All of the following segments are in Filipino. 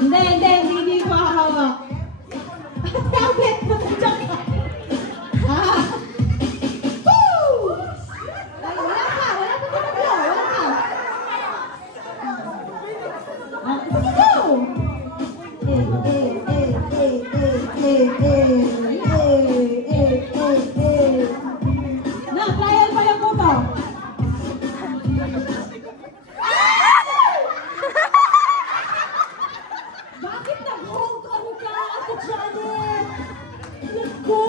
Hindi ko hawak. Bakit? Matadyak ka. Ah. Woo! Ay, wala pa tumakbo. Wala pa. Sige, go! Na, trial pa lang po ba? Bakit nag-hold on ka, Ate Janet? Naku!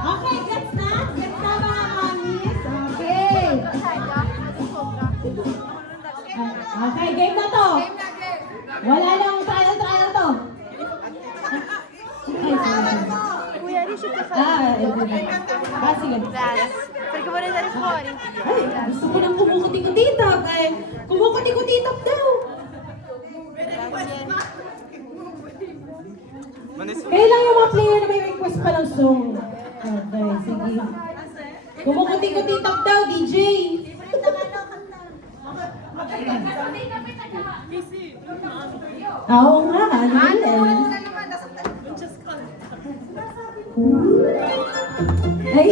Okay, gets na? Gets na mga kamis? Okay. Okay, game na to. Wala nang trial to. Ay, sige. Kuya, reshoot ka Sige. Perché vorrei andare fuori. Ay, gusto ko nang kumukuti-kutitap. Ay, kumukuti-kutitap daw. Kaya lang yung mga player na may request pa ng song. Okay, sige. Kumukuti-kutitap daw, DJ. Oo nga, ano yun? Ay!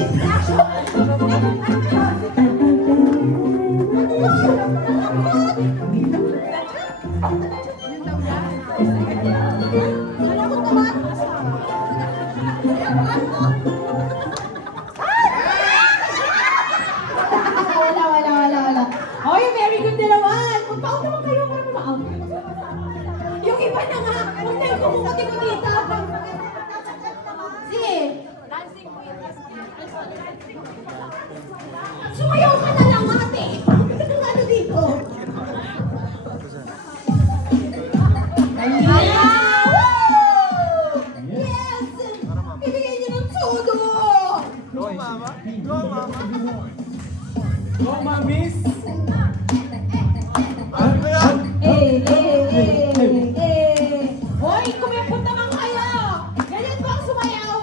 Wala. Oy, very good na naman. Mag-out naman kayo para mag-out. Yung iba na nga, huwag na yung kumukuti-kutita. Sige. Sumayaw ka na lang, ate. Ano dito? Ayan! Woo! Yes! Ibigay niyo ng todo! Go, mama! Go, mama! Go, mamis! Ano ba yan? Hoy, kumipot naman kayo! Ganyan ba ang sumayaw?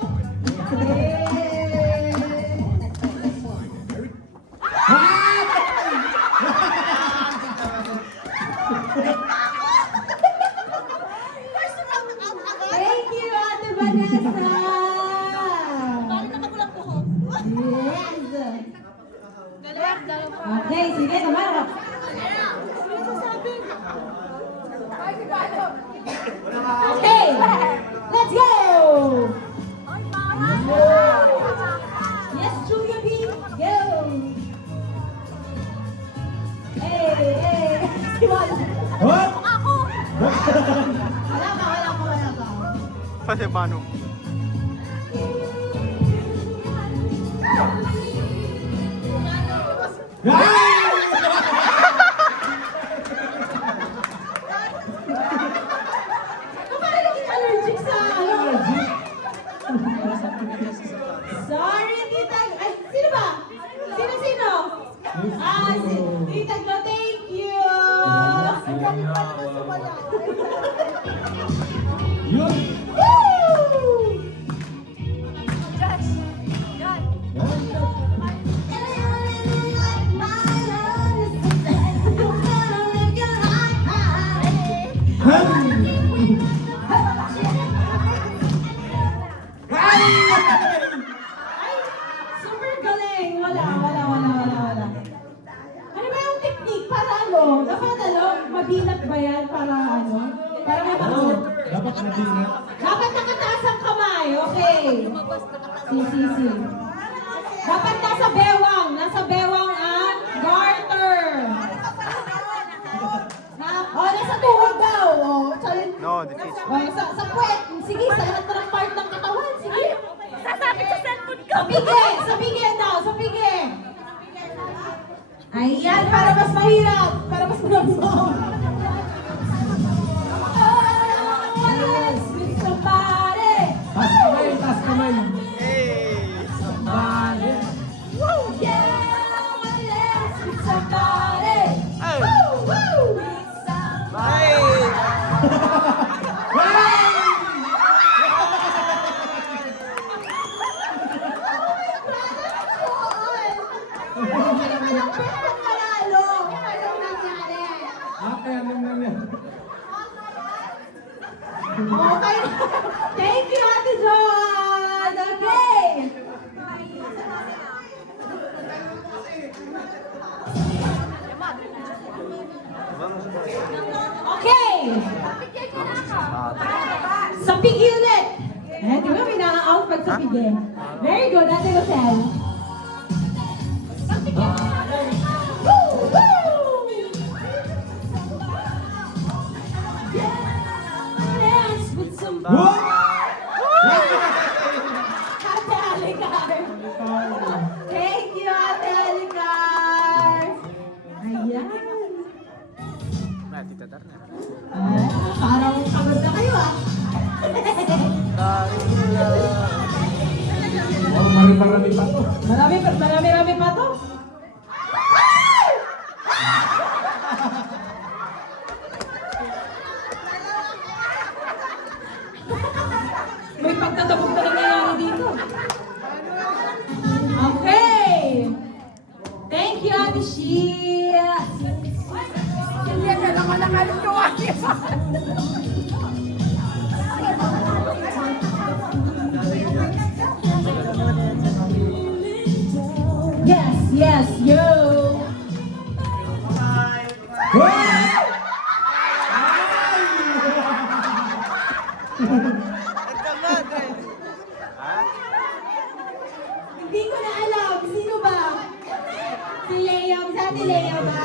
Thank you, Ate Vanessa! Yes! Okay, sige naman. Okay, let's go! Yes, Julia B, go! Wala What? ka. Pati paano? Kumari naging allergic sa ano? Sorry, Tita. Ay, sino ba? Sino? Tita Glo, thank you! Yun! Woo! Josh! John! Super galing! Wala. Ano ba yung technique para ano? Dapat ano? Mabinat ba yan para ano? Para mabakot? Dapat nabinat. Dapat nakataas ang kamay. Okay. Si. Dapat nasa bewang ang garter. Nasa tuhod daw. No, this is... Sa puwet. Sige, sa lahat ng part ng katawan. Sige. Sasabit sa cellphone ko! Sa pigi daw. Ayan, para mas mahirap. Para mas malabsong. Yes, with somebody. Taas kamay! Hey! Somebody. Woo! Yeah, yes, with somebody. Ay! Woo! Ay! Okay. Thank you, Ate Joan. Okay. Okay. Sa pigi ulit. Eh, di ba may na-out pag sa pigi? Very good, Ate Rosel. Woo! Woo! Dance with somebody. Ate Alicar. Thank you, Ate Alicar. Ayan. Tita Darna. Parang pagod na kayo ah. Oh, marami pa to. Marami pa to. May pagtatabog na nangyayari dito. Okay. Thank you, Ate Shia. Hindi na naman ang halutuwa niya. Yes, yo. Hindi ko na alam. Sino ba? Si Lea. Si Ate Lea ba?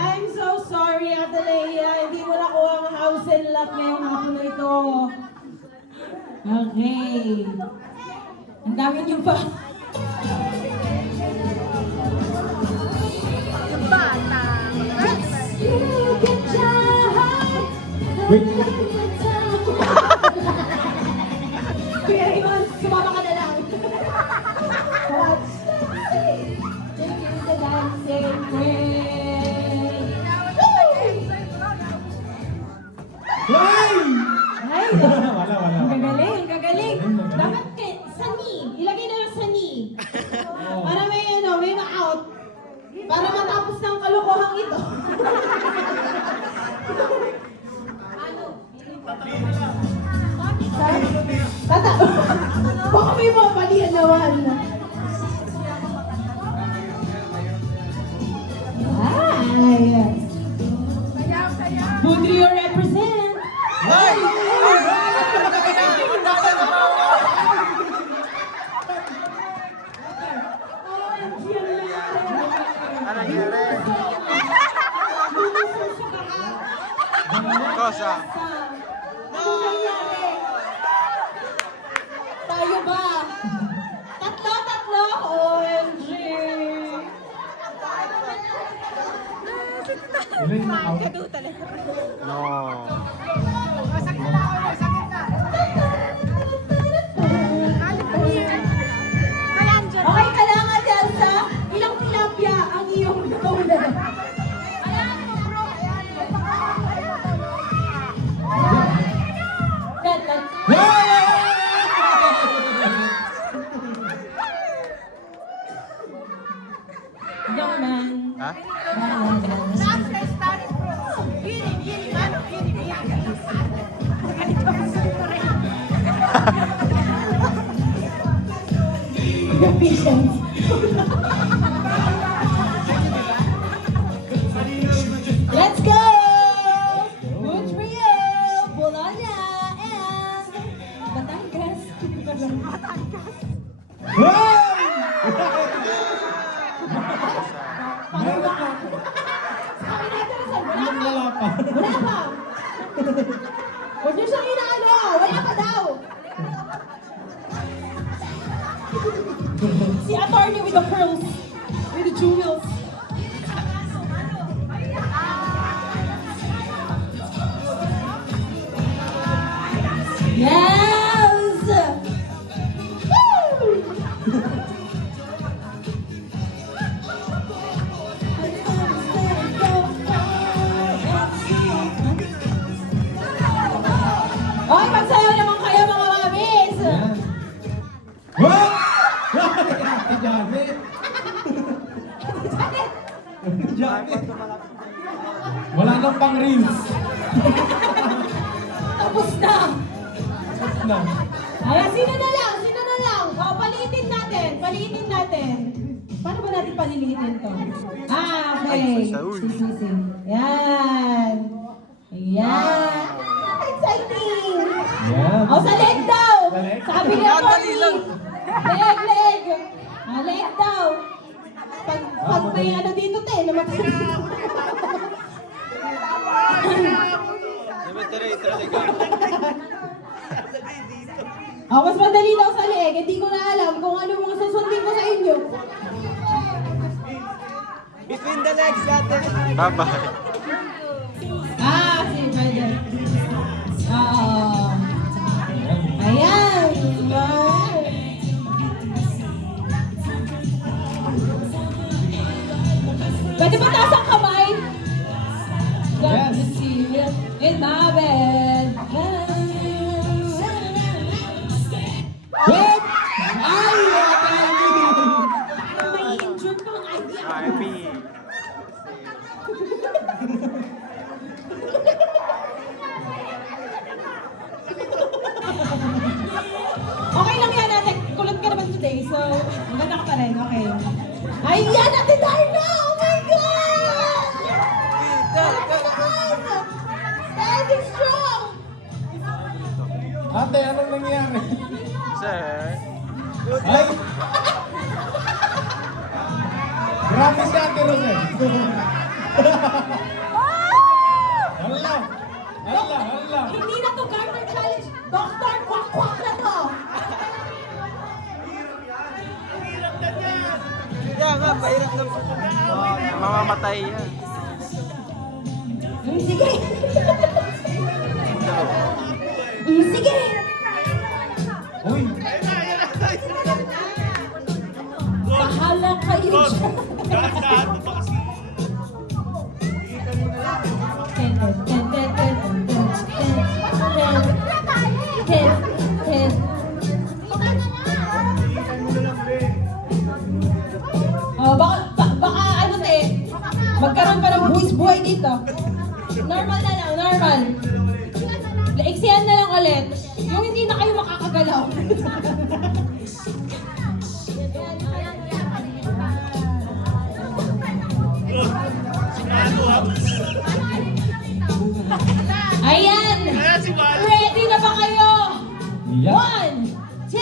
I'm so sorry, Ate Lea. Hindi mo nakuha ang house and lot ngayong hapon na ito. Okay. Ang dami niyo pa. Wait. Kuya Raymond, sumama ka na lang. Dancing queen. Ay! Ay, Wala. ang gagaling. Dapat sa knee. Ilagay na lang sa knee. Para may ma-out. Para matapos ng kalokohang ito. Tata, baka may mga palian naman. Ay! Budrio represent! Ano nangyari? Kosa. Ano nangyari? Tayo ba? Tatlo? OMG! No. Okay ka lang, Ate Elsa? Ilang tilapia ang iyong naulan? Young man. Ha? Patience. Let's go! Good for you! Bologna and Batangas. Wala pa. Wala pa! Huwag niyo siyang inaano! Wala pa daw! Si attorney with the pearls. With the jewels. Yes! Oy, magsayaw naman kayo mga mabis! Wala nang pang reels. Tapos na. Na. Ayan, sino na lang? Sino na lang? O, paliitin natin. Paliitin natin. Paano ba natin paliliitin to? Ah, okay. Sige. Yan. Ayan. Exciting! Yan. O, sa leg daw! Sa leg? Sabi niya po ni... Leg! Ah, leg daw. Pag may ano dito, te, namatay. Mas madali daw sa leg. Hindi ko na alam kung ano mga susundin ko sa inyo. Between the legs natin. Bye-bye. Ah, si pwede. Oo. Ayan. Pwede ba taas ang kamay? Got Yes. to see you in my bed. Wait! Ay! May injured pang idea. Okay lang yan, ate. Kulot ka naman today, so maganda ka pa rin. Okay. Ayan, ate Darna! Oh my God! Steady strong! Ate, anong nangyari? Sir. Ay! Grabe si Ate Rosel. Hala! Hala! Hindi na to Garter Challenge. Doctor, kwak-kwak na to. Kaya nga, pahirap na po. Mamamatay yan. Sige. Sige. Uy! Bahala kayo dyan. Oh, baka ano te, magkaroon pa ng buwis-buhay dito. Normal na lang, normal. Iksihan na lang ulit. Yung hindi na kayo makakagalaw. Ayan! Ready na ba kayo? Yeah. 1, 2,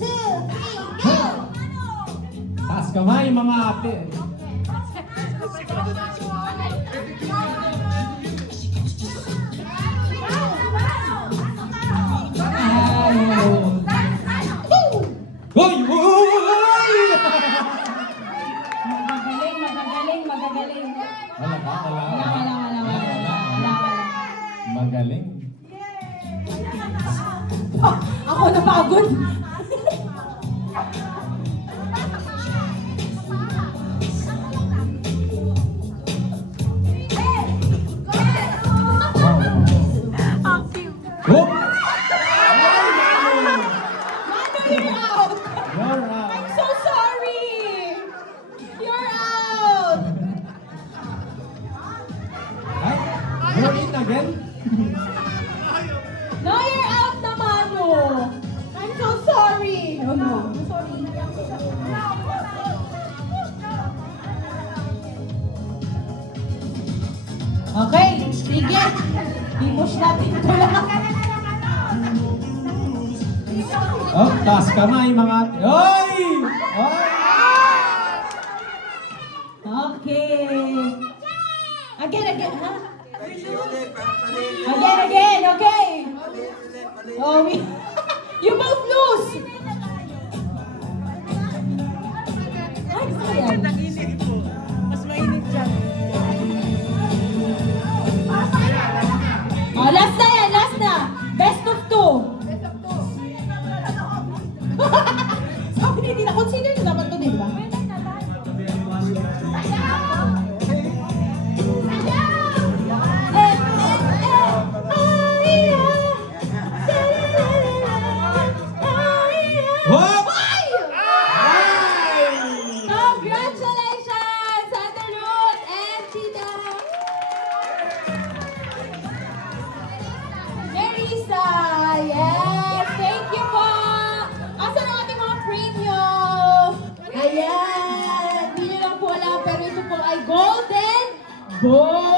3, go! Taas kamay mga ate. Hoy! Hoy! Magagaling. Wala ka, Wala. Magaling. Ako napagod. Ang cute. Oh! Mano, you're out. You're I'm so sorry. You're out. Ay, you're in again? No, you're out na, Mano. I'm so sorry. Oh, no. I'm sorry. Okay, sige. I-push natin ito lang. Oh, taas kamay mga ate. Hoy! Hoy! Okay. Again, ha? Again, okay. Oh, you both lose. Ay, sayang. Mas mainit dyan. Oh, last na yan, last na. Best of 2. Sabi niya, hindi na-consider ko dapat to, di ba? Boy!